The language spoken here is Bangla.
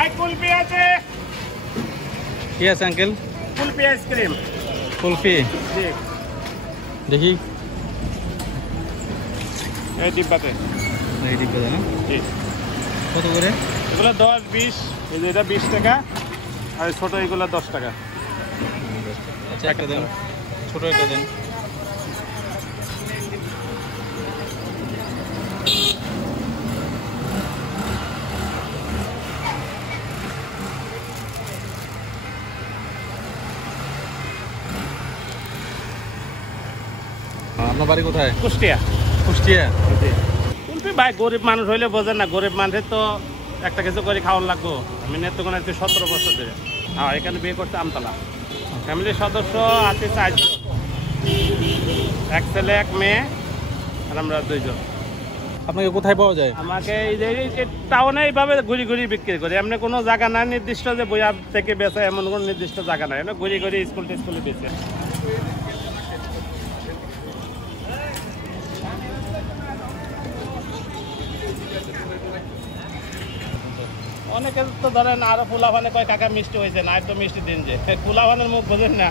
ভাই কুলফি আছে। কি আছে আঙ্কেল? কুলফি আইসক্রিম। কুলফি জি দেখি এই ডিব্বাতে। এই ডিব্বাতে না? জি। কত করে? এগুলো 10 20, এই যে এটা 20 টাকা আর ছোট এগুলো 10 টাকা। আচ্ছা একটা দেন, ছোট একটা দেন। আপনার বাড়ি কোথায়? কুষ্টিয়া। কুষ্টিয়া। কুলফি ভাই গরিব মানুষ হইলে বোঝেন না, গরিব মানুষের তো একটা কিছু করে খাওয়ার লাগবো। আমি নেত্রকোনা আছি 17 বছর ধরে। হ্যাঁ, এখানে বিয়ে করছে আমতলা। ফ্যামিলির সদস্য আছে 4 জন, এক ছেলে এক মেয়ে আর আমরা 2 জন। আপনাকে কোথায় পাওয়া যায়? আমাকে এই যে টাউনে এইভাবে ঘুরি ঘুরি বিক্রি করি। এমনি কোনো জায়গা নাই নির্দিষ্ট যে বইয়া থেকে বেচে, এমন কোনো নির্দিষ্ট জায়গা নাই। ঘুরি ঘুরি স্কুল টিস্কুলে বেচে। অনেকে তো ধরেন আরো পোলাভানে কয় কাকা মিষ্টি হয়েছে না, একটু মিষ্টি দিন যে পোলাভানের মুখ বোঝেন না।